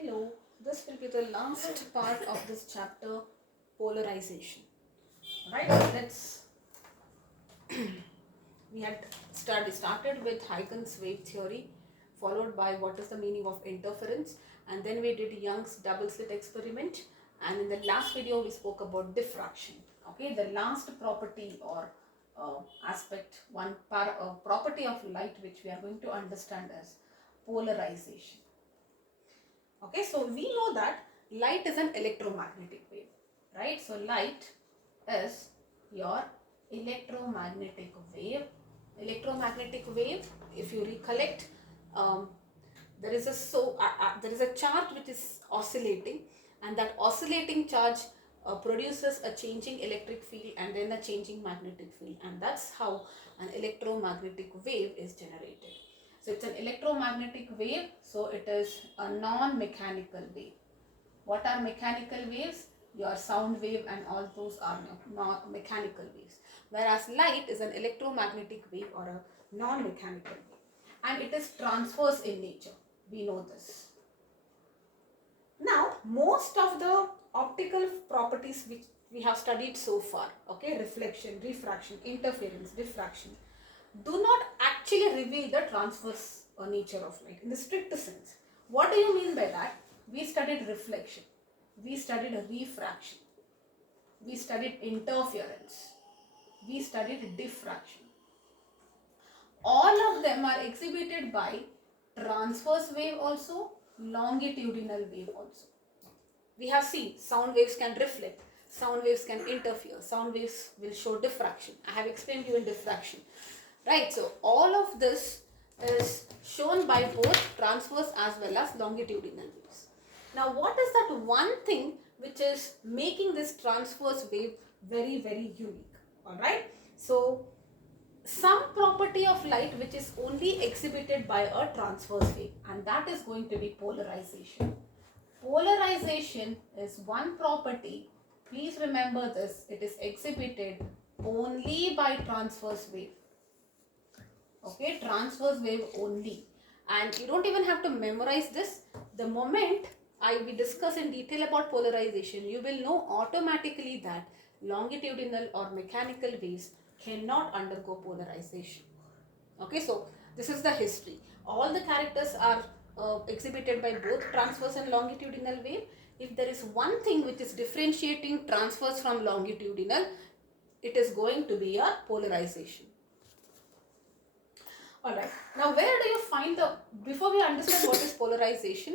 Hello, this will be the last part of this chapter, polarization. Right, let's we had started with Huygens wave theory, followed by what is the meaning of interference, and then we did Young's double slit experiment, and in the last video we spoke about diffraction. Okay, the last property or aspect, property of light which we are going to understand as polarization. Okay, so we know that light is an electromagnetic wave, right? So light is your electromagnetic wave. Electromagnetic wave, if you recollect, um, there is a charge which is oscillating, and that oscillating charge produces a changing electric field and then a changing magnetic field, and that's how an electromagnetic wave is generated. So it's an electromagnetic wave, so it is a non-mechanical wave. What are mechanical waves? Your sound wave and all those are mechanical waves. Whereas light is an electromagnetic wave or a non-mechanical wave. And it is transverse in nature. We know this. Now, most of the optical properties which we have studied so far, okay, reflection, refraction, interference, diffraction, do not actually reveal the transverse nature of light in the strict sense. What do you mean by that? We studied reflection, we studied refraction, we studied interference, we studied diffraction. All of them are exhibited by transverse wave also, longitudinal wave also. We have seen sound waves can reflect, sound waves can interfere, sound waves will show diffraction. I have explained you in diffraction. Right, so all of this is shown by both transverse as well as longitudinal waves. Now, what is that one thing which is making this transverse wave very, very unique? Alright, so some property of light which is only exhibited by a transverse wave, and that is going to be polarization. Polarization is one property, please remember this, it is exhibited only by transverse wave. Okay, transverse wave only, and you don't even have to memorize this. The moment we discuss in detail about polarization, you will know automatically that longitudinal or mechanical waves cannot undergo polarization. Okay, so this is the history. All the characters are exhibited by both transverse and longitudinal wave. If there is one thing which is differentiating transverse from longitudinal, it is going to be a polarization. Alright, now where do you find before we understand what is polarization,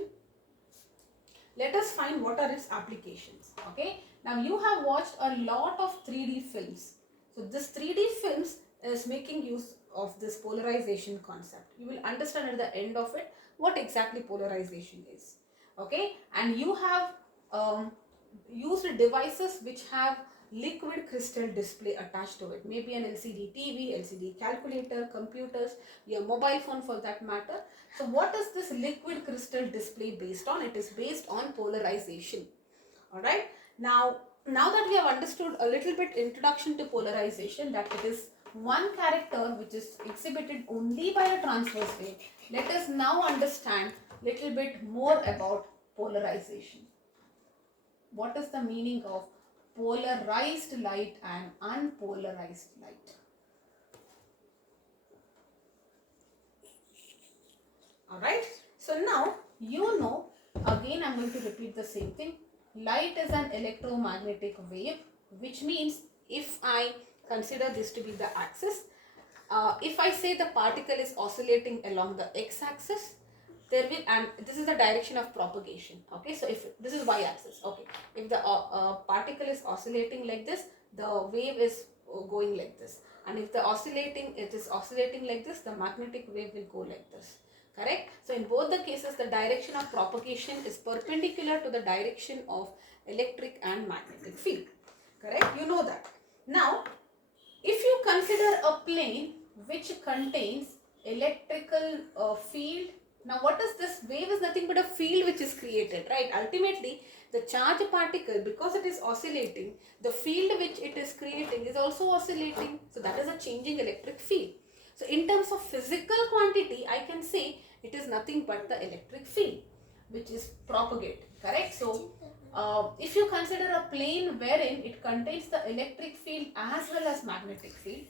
let us find what are its applications. Okay, now you have watched a lot of 3D films. So this 3D films is making use of this polarization concept. You will understand at the end of it what exactly polarization is. Okay, and you have used devices which have liquid crystal display attached to it, maybe an LCD TV, LCD calculator, computers, your mobile phone for that matter. So what is this liquid crystal display based on? It is based on polarization. Alright, now that we have understood a little bit introduction to polarization, that it is one character which is exhibited only by a transverse wave, let us now understand little bit more about polarization. What is the meaning of polarized light and unpolarized light? Alright, so now you know, again I am going to repeat the same thing. Light is an electromagnetic wave, which means if I consider this to be the axis, if I say the particle is oscillating along the x-axis, there will, and this is the direction of propagation. Okay, so if this is y-axis, okay, if the particle is oscillating like this, the wave is going like this, and if it is oscillating like this, the magnetic wave will go like this. Correct? So in both the cases, the direction of propagation is perpendicular to the direction of electric and magnetic field. Correct? You know that. Now, if you consider a plane which contains electrical field, now what is this? Wave is nothing but a field which is created, right? Ultimately, the charged particle, because it is oscillating, the field which it is creating is also oscillating. So that is a changing electric field. So in terms of physical quantity, I can say it is nothing but the electric field. which is propagate, correct? So if you consider a plane wherein it contains the electric field as well as magnetic field,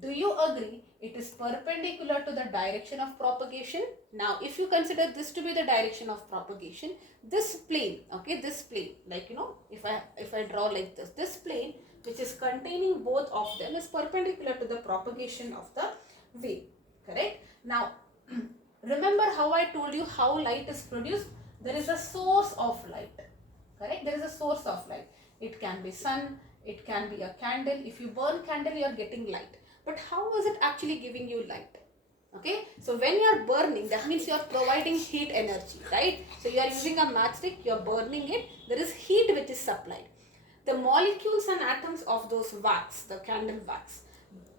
do you agree it is perpendicular to the direction of propagation? Now, if you consider this to be the direction of propagation, this plane, okay, this plane, like if I draw like this plane which is containing both of them is perpendicular to the propagation of the wave, correct? Now, remember how I told you how light is produced? There is a source of light, correct? There is a source of light. It can be sun, it can be a candle. If you burn candle, you are getting light. But how is it actually giving you light? Okay, so when you are burning, that means you are providing heat energy, right? So you are using a matchstick, you are burning it, there is heat which is supplied. The molecules and atoms of those wax, the candle wax,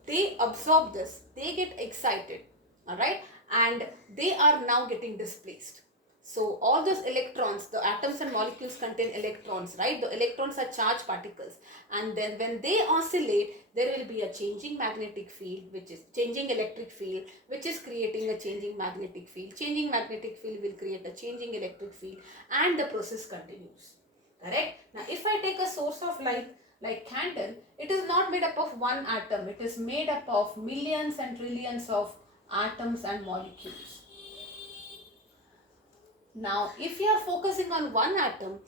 they absorb this, they get excited, all right, and they are now getting displaced. So all those electrons, the atoms and molecules contain electrons, right? The electrons are charged particles, and then when they oscillate, there will be a changing magnetic field, which is changing electric field, which is creating a changing magnetic field. Changing magnetic field will create a changing electric field, and the process continues, correct? Now, if I take a source of light like candle, it is not made up of one atom, it is made up of millions and trillions of atoms and molecules. Now, if you are focusing on one atom,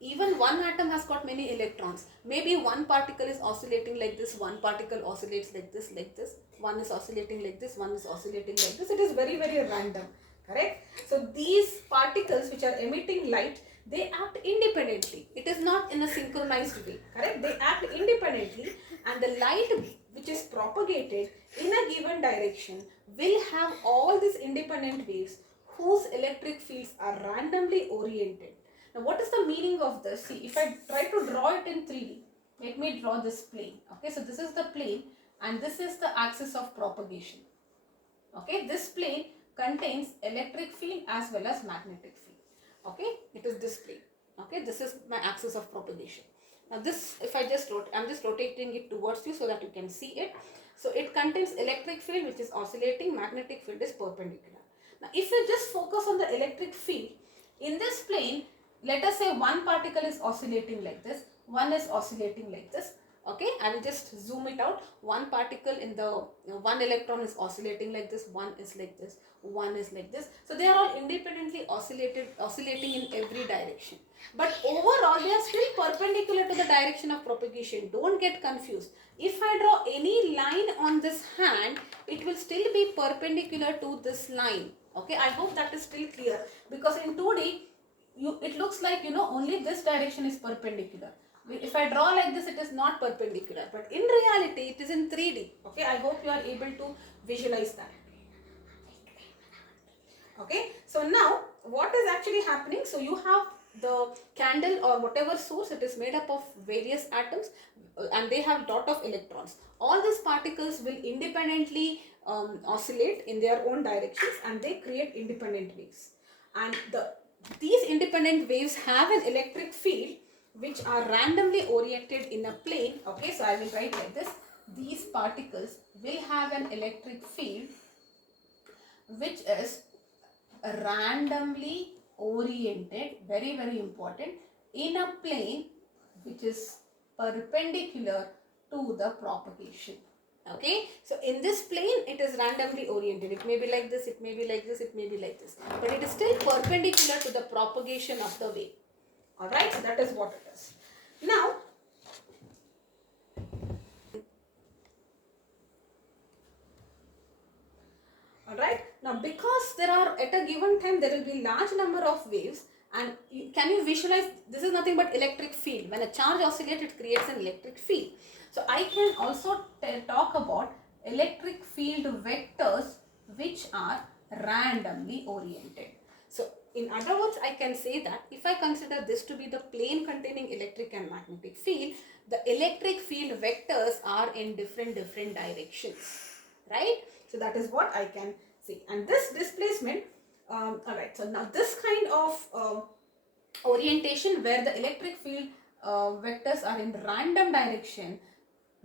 even one atom has got many electrons. Maybe one particle is oscillating like this, one particle oscillates like this, one is oscillating like this, one is oscillating like this. It is very, very random, correct? So these particles which are emitting light, they act independently. It is not in a synchronized way, correct? They act independently, and the light which is propagated in a given direction will have all these independent waves whose electric fields are randomly oriented. Now, what is the meaning of this? See, if I try to draw it in 3D, let me draw this plane. Okay, so this is the plane and this is the axis of propagation. Okay, this plane contains electric field as well as magnetic field. Okay, it is this plane. Okay, this is my axis of propagation. Now this, if I just I'm just rotating it towards you so that you can see it. So it contains electric field which is oscillating, magnetic field is perpendicular. Now if you just focus on the electric field, in this plane, let us say one particle is oscillating like this, one is oscillating like this. Okay, I will just zoom it out. One particle in the one electron is oscillating like this, one is like this, one is like this. So they are all independently oscillating in every direction. But overall, they are still perpendicular to the direction of propagation. Don't get confused. If I draw any line on this hand, it will still be perpendicular to this line. Okay, I hope that is still clear, because in 2D, it looks like only this direction is perpendicular. If I draw like this, it is not perpendicular, but in reality it is in 3D. Okay, I hope you are able to visualize that. Okay, so now what is actually happening? So you have the candle or whatever source, it is made up of various atoms and they have dot of electrons. All these particles will independently oscillate in their own directions and they create independent waves. And these independent waves have an electric field which are randomly oriented in a plane. Okay, so I will write like this. These particles will have an electric field which is randomly oriented, very, very important, in a plane which is perpendicular to the propagation. Okay, so in this plane it is randomly oriented. It may be like this, it may be like this, it may be like this, but it is still perpendicular to the propagation of the wave. Alright, so that is what it is. Now, alright, now because there are at a given time there will be large number of waves, and can you visualize, this is nothing but electric field. When a charge oscillates, it creates an electric field. So I can also talk about electric field vectors which are randomly oriented. So in other words, I can say that if I consider this to be the plane containing electric and magnetic field, the electric field vectors are in different directions, right? So that is what I can say. And this displacement, alright, so now this kind of orientation where the electric field vectors are in random direction,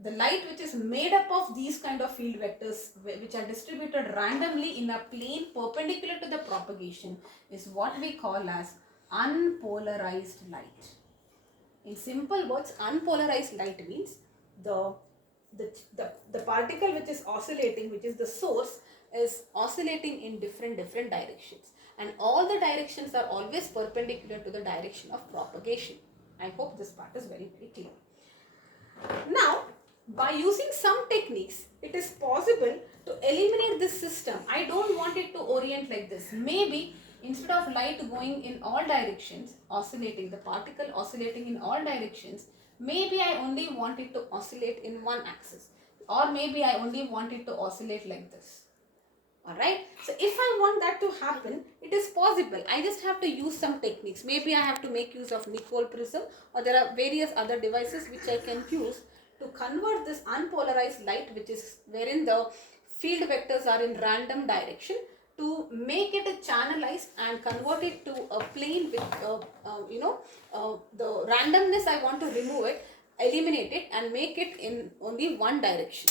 the light which is made up of these kind of field vectors which are distributed randomly in a plane perpendicular to the propagation is what we call as unpolarized light. In simple words, unpolarized light means the particle which is oscillating, which is the source, is oscillating in different directions, and all the directions are always perpendicular to the direction of propagation. I hope this part is very clear. Now, by using some techniques, it is possible to eliminate this system. I don't want it to orient like this. Maybe instead of light going in all directions, oscillating, the particle oscillating in all directions, maybe I only want it to oscillate in one axis, or maybe I only want it to oscillate like this. Alright, so if I want that to happen, it is possible. I just have to use some techniques. Maybe I have to make use of Nicol prism, or there are various other devices which I can use to convert this unpolarized light, which is wherein the field vectors are in random direction, to make it a channelized and convert it to a plane with the randomness I want to remove it, eliminate it, and make it in only one direction.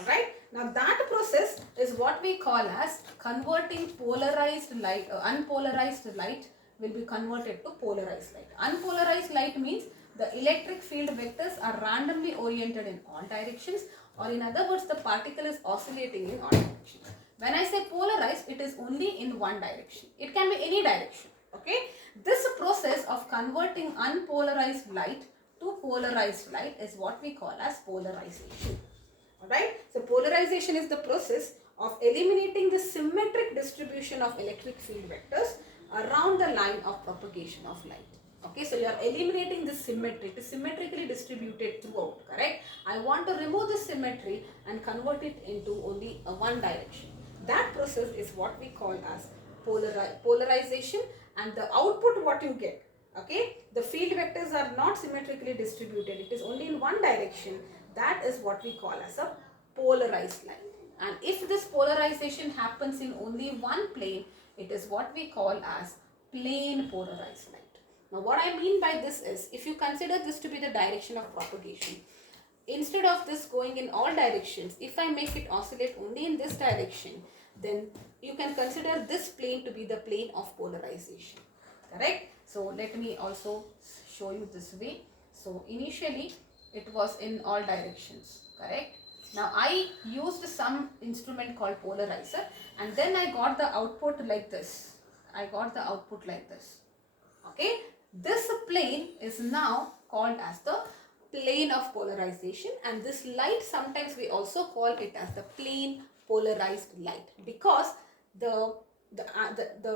Alright, now that process is what we call as converting polarized light, unpolarized light will be converted to polarized light. Unpolarized light means the electric field vectors are randomly oriented in all directions, or in other words, the particle is oscillating in all directions. When I say polarized, it is only in one direction. It can be any direction. Okay, this process of converting unpolarized light to polarized light is what we call as polarization. Alright, so polarization is the process of eliminating the symmetric distribution of electric field vectors around the line of propagation of light. Okay, so you are eliminating this symmetry. It is symmetrically distributed throughout, correct? I want to remove this symmetry and convert it into only one direction. That process is what we call as polarization, and the output what you get. Okay, the field vectors are not symmetrically distributed. It is only in one direction. That is what we call as a polarized light. And if this polarization happens in only one plane, it is what we call as plane polarized light. Now what I mean by this is, if you consider this to be the direction of propagation, instead of this going in all directions, if I make it oscillate only in this direction, then you can consider this plane to be the plane of polarization. Correct? So let me also show you this way. So initially it was in all directions, correct? Now I used some instrument called polarizer, and then I got the output like this. Okay, this plane is now called as the plane of polarization, and this light sometimes we also call it as the plane polarized light, because the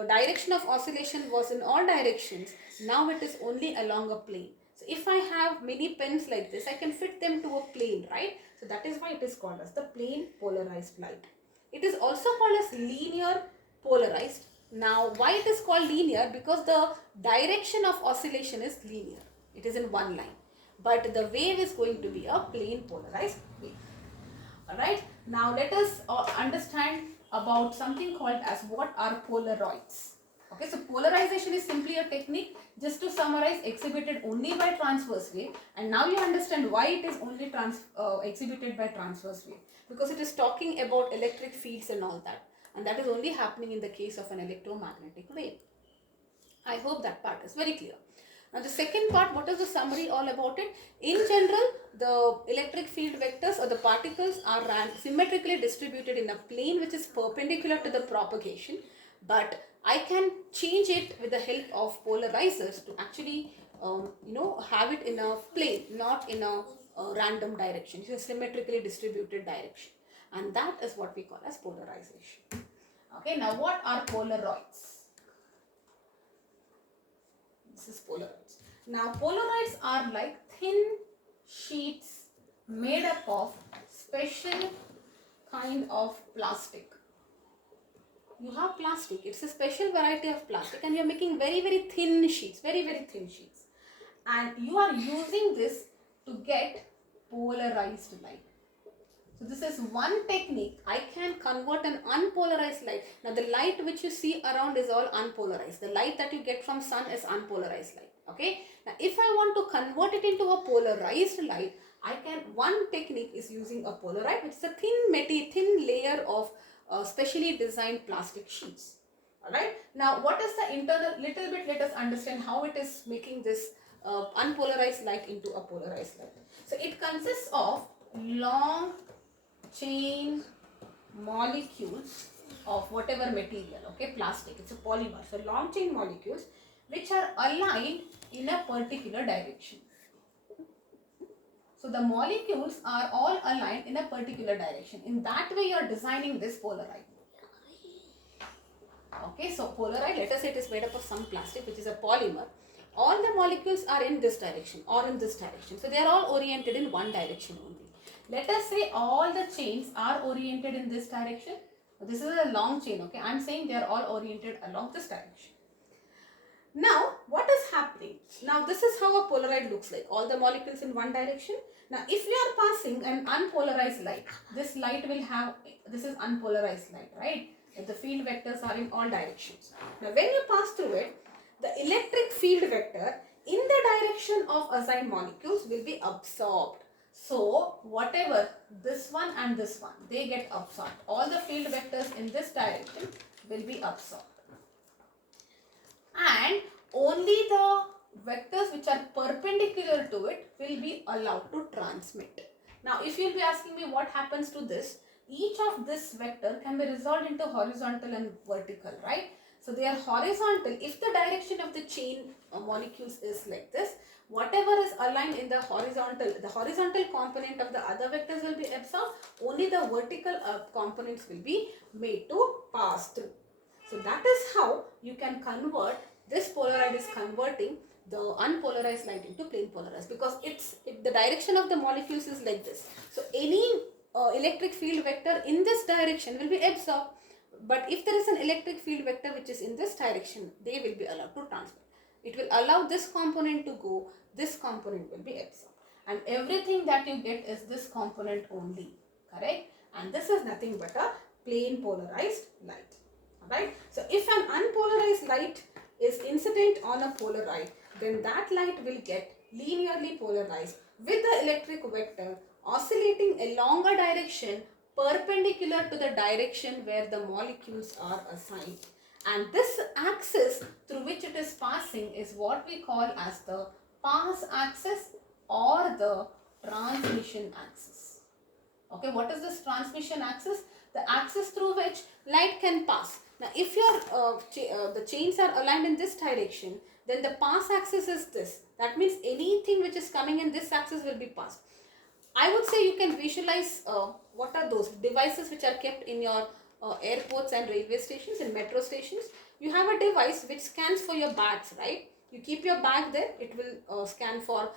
direction of oscillation was in all directions. Now it is only along a plane. So if I have many pens like this, I can fit them to a plane, right? So that is why it is called as the plane polarized light. It is also called as linear polarized. Now why it is called linear? Because the direction of oscillation is linear. It is in one line. But the wave is going to be a plane polarized wave. Alright. Now let us understand about something called as what are Polaroids. Okay, so polarization is simply a technique, just to summarize, exhibited only by transverse wave, and now you understand why it is only exhibited by transverse wave, because it is talking about electric fields and all that, and that is only happening in the case of an electromagnetic wave. I hope that part is very clear. Now the second part, what is the summary all about it? In general, the electric field vectors or the particles are symmetrically distributed in a plane which is perpendicular to the propagation, but I can change it with the help of polarizers to actually have it in a plane, not in a random direction. It's a symmetrically distributed direction, and that is what we call as polarization. Okay, now what are Polaroids? This is Polaroids. Now Polaroids are like thin sheets made up of special kind of plastic. You have plastic, it's a special variety of plastic, and you are making very thin sheets, very thin sheets, and you are using this to get polarized light. So this is one technique. I can convert an unpolarized light. Now the light which you see around is all unpolarized. The light that you get from sun is unpolarized light. Okay. Now if I want to convert it into a polarized light, One technique is using a Polaroid, which is a thin layer of specially designed plastic sheets. Alright. Now what is the internal, little bit let us understand how it is making this unpolarized light into a polarized light. So it consists of long chain molecules of whatever material, okay, plastic, it's a polymer. So long chain molecules which are aligned in a particular direction. So the molecules are all aligned in a particular direction. In that way you are designing this Polaroid. Okay, so Polaroid, let us say it is made up of some plastic which is a polymer. All the molecules are in this direction or in this direction. So they are all oriented in one direction only. Let us say all the chains are oriented in this direction. This is a long chain, okay. I am saying they are all oriented along this direction. Now, what is happening? Now, this is how a Polaroid looks like. All the molecules in one direction. Now, if we are passing an unpolarized light, this light will have, this is unpolarized light, right? The field vectors are in all directions. Now, when you pass through it, the electric field vector in the direction of assigned molecules will be absorbed. So, whatever this one and this one, they get absorbed. All the field vectors in this direction will be absorbed. And only the vectors which are perpendicular to it will be allowed to transmit. Now, if you will be asking me what happens to this, each of this vector can be resolved into horizontal and vertical, right? So they are horizontal. If the direction of the chain molecules is like this, whatever is aligned in the horizontal component of the other vectors will be absorbed. Only the vertical components will be made to pass through. So that is how you can convert, this Polaroid is converting the unpolarized light into plane polarized, because the direction of the molecules is like this. So any electric field vector in this direction will be absorbed. But if there is an electric field vector which is in this direction, they will be allowed to transmit. It will allow this component to go, this component will be absorbed. And everything that you get is this component only, correct? And this is nothing but a plane polarized light. Right? So if an unpolarized light is incident on a Polaroid, then that light will get linearly polarized with the electric vector oscillating along a direction perpendicular to the direction where the molecules are assigned. And this axis through which it is passing is what we call as the pass axis or the transmission axis. Okay, what is this transmission axis? The axis through which light can pass. Now, if the chains are aligned in this direction, then the pass axis is this. That means anything which is coming in this axis will be passed. I would say you can visualize what are those devices which are kept in your airports and railway stations, in metro stations. You have a device which scans for your bags, right? You keep your bag there, it will scan for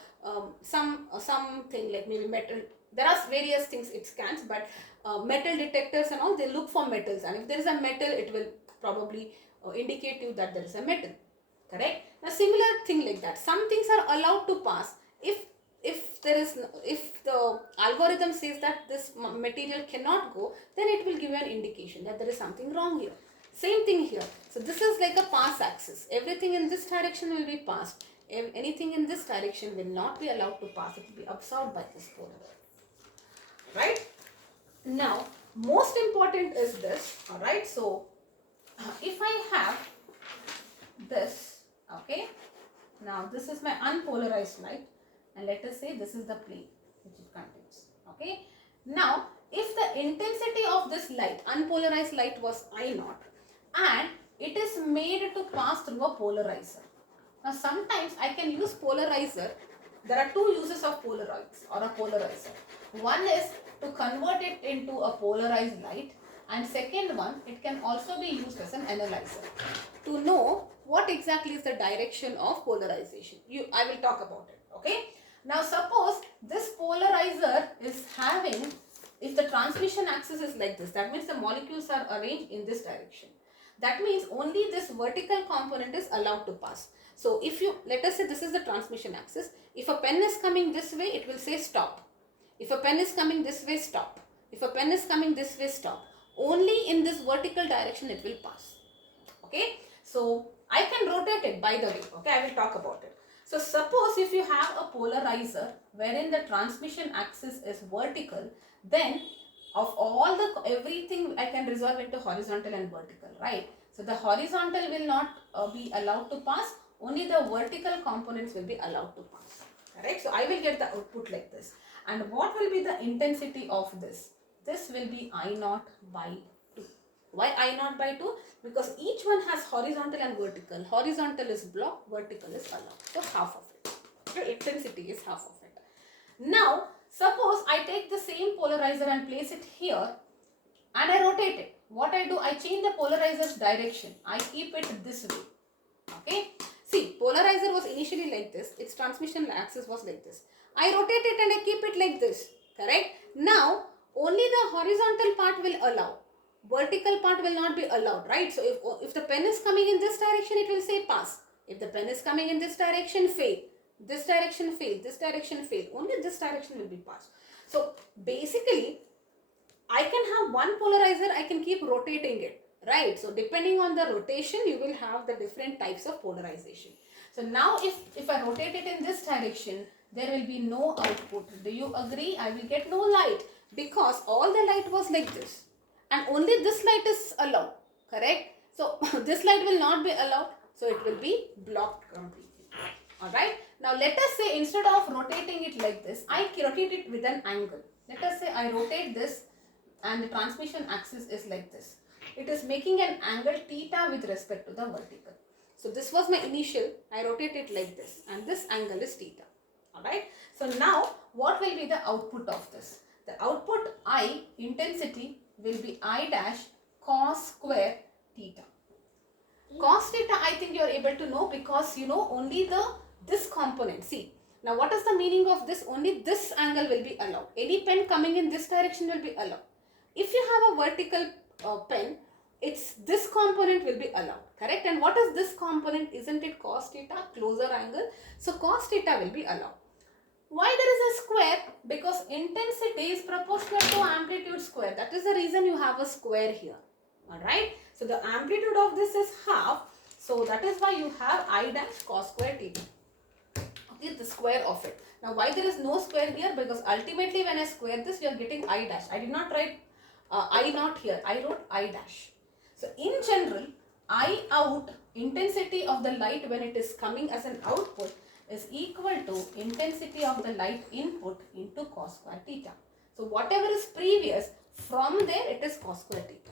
something like maybe metal. There are various things it scans, but metal detectors and all, they look for metals, and if there is a metal, it will probably indicate you that there is a metal, correct? Now, similar thing like that. Some things are allowed to pass if the algorithm says that this material cannot go, then it will give you an indication that there is something wrong here. Same thing here. So this is like a pass axis. Everything in this direction will be passed. Anything in this direction will not be allowed to pass. It will be absorbed by this Polaroid. Right? Now, most important is this. Alright, so if I have this, okay, now this is my unpolarized light, and let us say this is the plane which it contains. Okay, now if the intensity of this light, unpolarized light, was I naught, and it is made to pass through a polarizer. Now sometimes I can use polarizer. There are two uses of Polaroids or a polarizer. One is to convert it into a polarized light, and second one, it can also be used as an analyzer to know what exactly is the direction of polarization. I will talk about it. Okay. Now suppose this polarizer is having, if the transmission axis is like this, that means the molecules are arranged in this direction. That means only this vertical component is allowed to pass. So if you, let us say this is the transmission axis. If a pen is coming this way, it will say stop. If a pen is coming this way, stop. If a pen is coming this way, stop. Only in this vertical direction it will pass. Okay. So I can rotate it, by the way. Okay, I will talk about it. So suppose if you have a polarizer wherein the transmission axis is vertical, then of all the everything I can resolve into horizontal and vertical, right? So the horizontal will not be allowed to pass, only the vertical components will be allowed to pass, correct? So I will get the output like this. And what will be the intensity of this? This will be I naught by 2. Why I naught by 2? Because each one has horizontal and vertical. Horizontal is block, vertical is allowed. So half of it. The intensity is half of it. Now, suppose I take the same polarizer and place it here and I rotate it. What I do? I change the polarizer's direction. I keep it this way. Okay. See, polarizer was initially like this. Its transmission axis was like this. I rotate it and I keep it like this. Correct? Now, only the horizontal part will allow. Vertical part will not be allowed, right? So, if the pen is coming in this direction, it will say pass. If the pen is coming in this direction, fail. This direction, fail. This direction, fail. Only this direction will be passed. So, basically, I can have one polarizer, I can keep rotating it, right? So depending on the rotation, you will have the different types of polarization. So now if I rotate it in this direction, there will be no output. Do you agree? I will get no light because all the light was like this and only this light is allowed, correct? So this light will not be allowed, so it will be blocked completely. Alright, now let us say instead of rotating it like this, I rotate it with an angle. Let us say I rotate this and the transmission axis is like this. It is making an angle theta with respect to the vertical. So this was my initial, I rotate it like this and this angle is theta. Alright. So now what will be the output of this? The output I, intensity, will be I dash cos square theta. Cos theta I think you are able to know because you know only this component. See, now what is the meaning of this? Only this angle will be allowed. Any pen coming in this direction will be allowed. If you have a vertical pen, it's this component will be allowed, correct? And what is this component? Isn't it cos theta, closer angle? So cos theta will be allowed. Why there is a square? Because intensity is proportional to amplitude square. That is the reason you have a square here. Alright. So the amplitude of this is half. So that is why you have I dash cos square theta. Okay, the square of it. Now why there is no square here? Because ultimately when I square this, we are getting I dash. I did not write I naught here. I wrote I dash. So in general, I out, intensity of the light when it is coming as an output, is equal to intensity of the light input into cos square theta. So whatever is previous, from there it is cos square theta.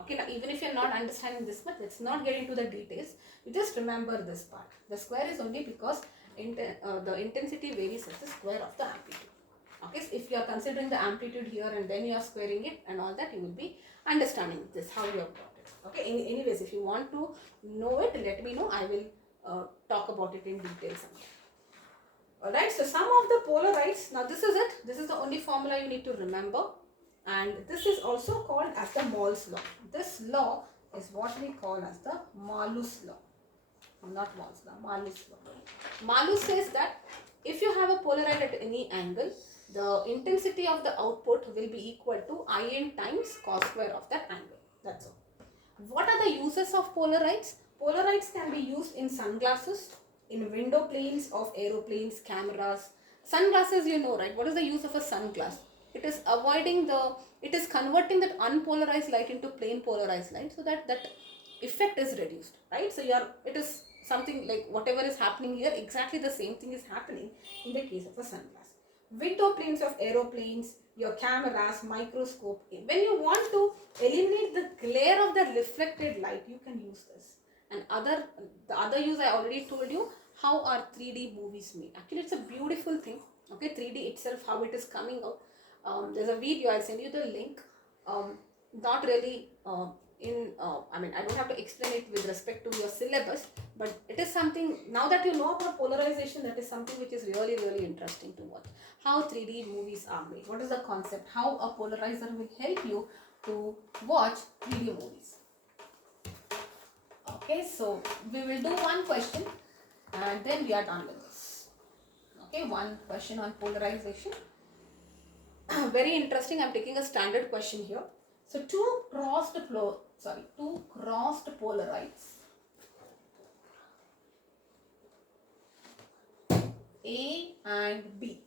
Okay, now even if you are not understanding this much, let's not get into the details. You just remember this part. The square is only because the intensity varies as the square of the amplitude. Okay, so if you are considering the amplitude here and then you are squaring it and all that, you will be understanding this, how you have got it. Okay, anyways, if you want to know it, let me know. I will talk about it in detail sometime. Alright, so some of the polarites, now this is it. This is the only formula you need to remember. And this is also called as the Moll's law. This law is what we call as the Malus law. Not Moll's law, Malus law. Malus says that if you have a polarite at any angle, the intensity of the output will be equal to In times cos square of that angle. That's all. What are the uses of polarites? Polarites can be used in sunglasses, in window planes of aeroplanes, cameras. Sunglasses, you know, right? What is the use of a sunglass? It is it is converting that unpolarized light into plain polarized light so that that effect is reduced, right? So it is something like whatever is happening here, exactly the same thing is happening in the case of a sunglass. Window planes of aeroplanes, your cameras, microscope. When you want to eliminate the glare of the reflected light, you can use this. And the other use I already told you, how are 3D movies made. Actually, it's a beautiful thing. Okay, 3D itself, how it is coming out. There's a video, I'll send you the link. Not really I mean, I don't have to explain it with respect to your syllabus, but it is something, now that you know about polarization, that is something which is really, really interesting to watch. How 3D movies are made. What is the concept? How a polarizer will help you to watch 3D movies. Okay, so we will do one question and then we are done with this. Okay, one question on polarization. Very interesting. I'm taking a standard question here. So two crossed polarites and B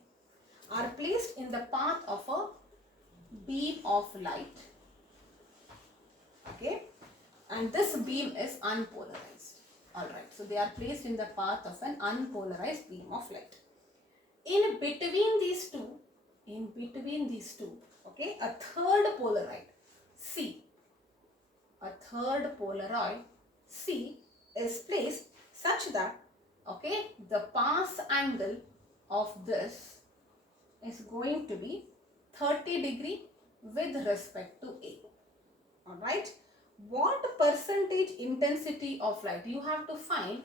are placed in the path of a beam of light, okay, and this beam is unpolarized. Alright, so they are placed in the path of an unpolarized beam of light. In between these two, okay, a third polaroid C is placed such that, okay, the pass angle of this is going to be 30 degree with respect to A. Alright, what percentage intensity of light? You have to find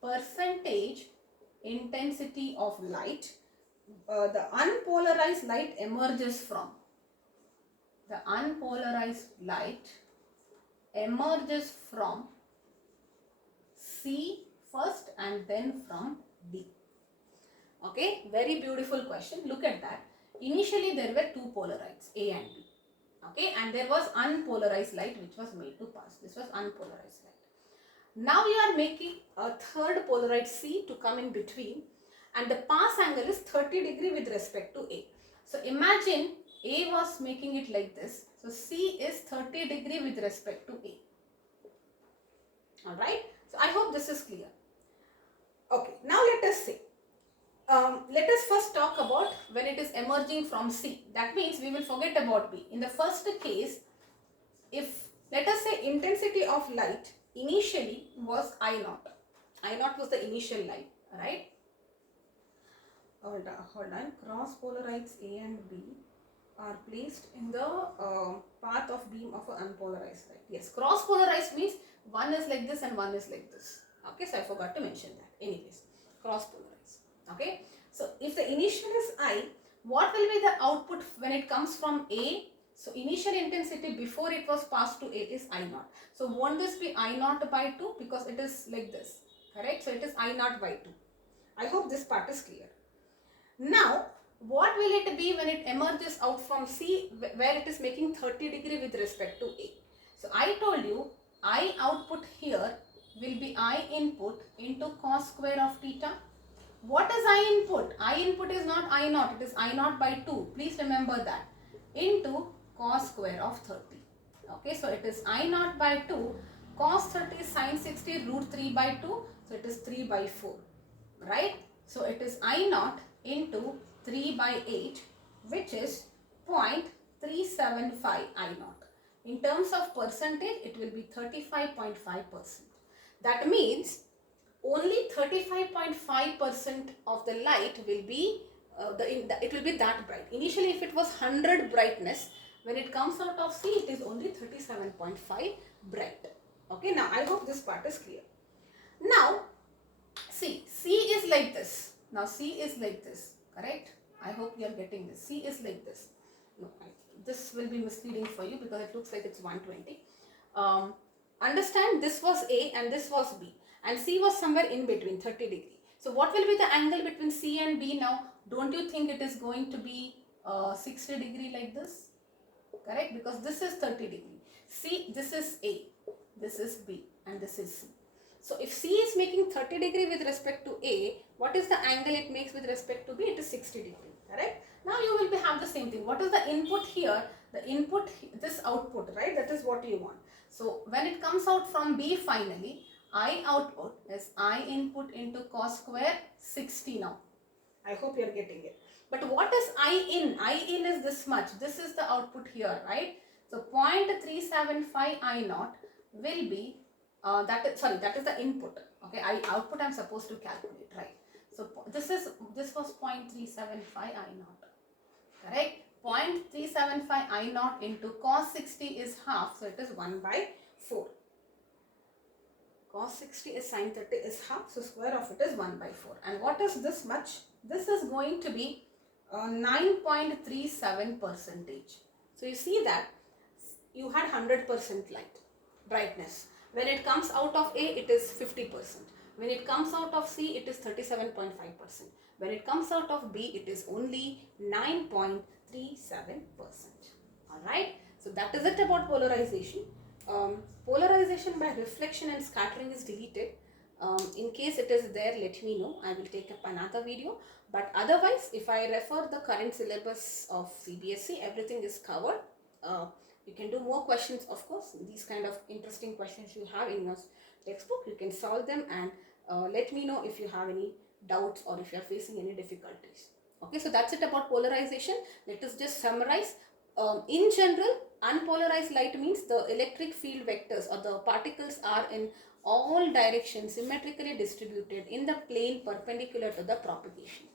percentage intensity of light the unpolarized light emerges from. The unpolarized light emerges from C first and then from D. Okay, very beautiful question. Look at that. Initially there were two polarites, A and B. Okay, and there was unpolarized light which was made to pass. This was unpolarized light. Now we are making a third polaroid C to come in between, and the pass angle is 30 degree with respect to A. So imagine A was making it like this. So C is 30 degree with respect to A. Alright, so I hope this is clear. Okay, now let us say, let us first talk about when it is emerging from C. That means we will forget about B. In the first case, if let us say intensity of light initially was I naught. I naught was the initial light, right? Hold on. Cross polarites A and B are placed in the path of beam of an unpolarized light. Yes, cross polarized means one is like this and one is like this. Okay, so I forgot to mention that. Anyways, cross polarized. Okay, so if the initial is I, what will be the output when it comes from A? So initial intensity before it was passed to A is I naught. So won't this be I naught by 2 because it is like this, correct? So it is I naught by 2. I hope this part is clear. Now, what will it be when it emerges out from C where it is making 30 degree with respect to A? So I told you I output here will be I input into cos square of theta. What is I input? I input is not I naught, it is I naught by 2. Please remember that. Into cos square of 30. Okay, so it is I naught by 2. Cos 30 sin 60 root 3 by 2. So it is 3 by 4. Right? So it is I naught into 3 by 8, which is 0.375 I naught. In terms of percentage, it will be 35.5%. That means only 35.5% of the light will be it will be that bright. Initially, if it was 100 brightness, when it comes out of C, it is only 37.5 bright. Okay, now I hope this part is clear. Now, see, C is like this. Now, C is like this, correct? I hope you are getting this. C is like this. No, this will be misleading for you because it looks like it's 120. Understand this was A and this was B. And C was somewhere in between, 30 degree. So what will be the angle between C and B now? Don't you think it is going to be 60 degree like this? Correct? Because this is 30 degree. C, this is A, this is B, and this is C. So if C is making 30 degree with respect to A, what is the angle it makes with respect to B? It is 60 degree. Correct? Now you will have the same thing. What is the input here? The input, this output, right? That is what you want. So when it comes out from B finally, I output is I input into cos square 60 now. I hope you are getting it. But what is I in? I in is this much. This is the output here, right? So 0.375 I naught will be, that is the input. Okay, I output I'm supposed to calculate, right? So this was 0.375 I naught. Correct? 0.375 I naught into cos 60 is half. So it is 1 by 4. Cos 60 is sin 30 is half, so square of it is 1 by 4. And what is this much? This is going to be 9.37%. So you see that you had 100% light, brightness. When it comes out of A, it is 50%. When it comes out of C, it is 37.5%. When it comes out of B, it is only 9.37%. Alright, so that is it about polarization. Polarization by reflection and scattering is deleted. in case it is there, let me know. I will take up another video. But otherwise, if I refer the current syllabus of CBSE, everything is covered. You can do more questions, of course. These kind of interesting questions you have in your textbook, you can solve them, and let me know if you have any doubts or if you are facing any difficulties. Okay, so that's it about polarization. Let us just summarize. In general, unpolarized light means the electric field vectors or the particles are in all directions symmetrically distributed in the plane perpendicular to the propagation.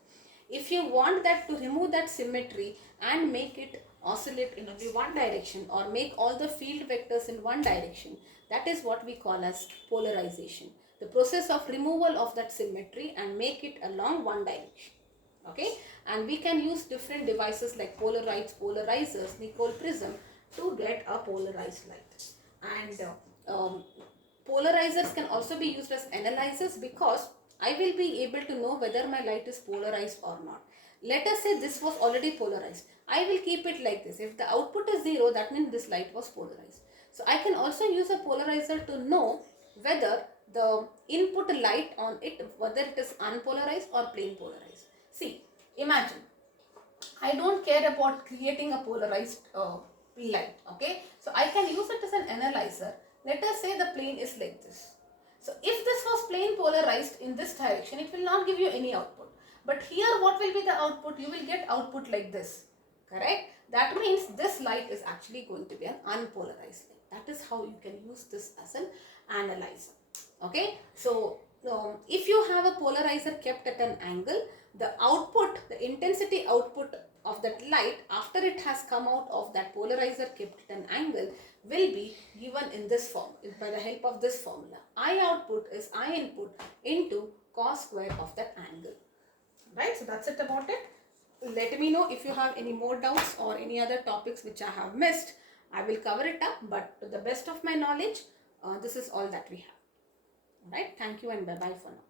If you want that to remove that symmetry and make it oscillate in only one direction or make all the field vectors in one direction, that is what we call as polarization. The process of removal of that symmetry and make it along one direction. Okay, and we can use different devices like polarizers, Nicol prism to get a polarized light. And polarizers can also be used as analyzers, because I will be able to know whether my light is polarized or not. Let us say this was already polarized. I will keep it like this. If the output is 0, that means this light was polarized. So I can also use a polarizer to know whether the input light on it, whether it is unpolarized or plane polarized. See, imagine, I don't care about creating a polarized light, okay? So I can use it as an analyzer. Let us say the plane is like this. So if this was plane polarized in this direction, it will not give you any output. But here what will be the output? You will get output like this, correct? That means this light is actually going to be an unpolarized light. That is how you can use this as an analyzer, okay? So if you have a polarizer kept at an angle, the output, the intensity output of that light after it has come out of that polarizer kept at an angle will be given in this form by the help of this formula. I output is I input into cos square of that angle. Right, so that's it about it. Let me know if you have any more doubts or any other topics which I have missed. I will cover it up, but to the best of my knowledge, this is all that we have. Alright, thank you and bye bye for now.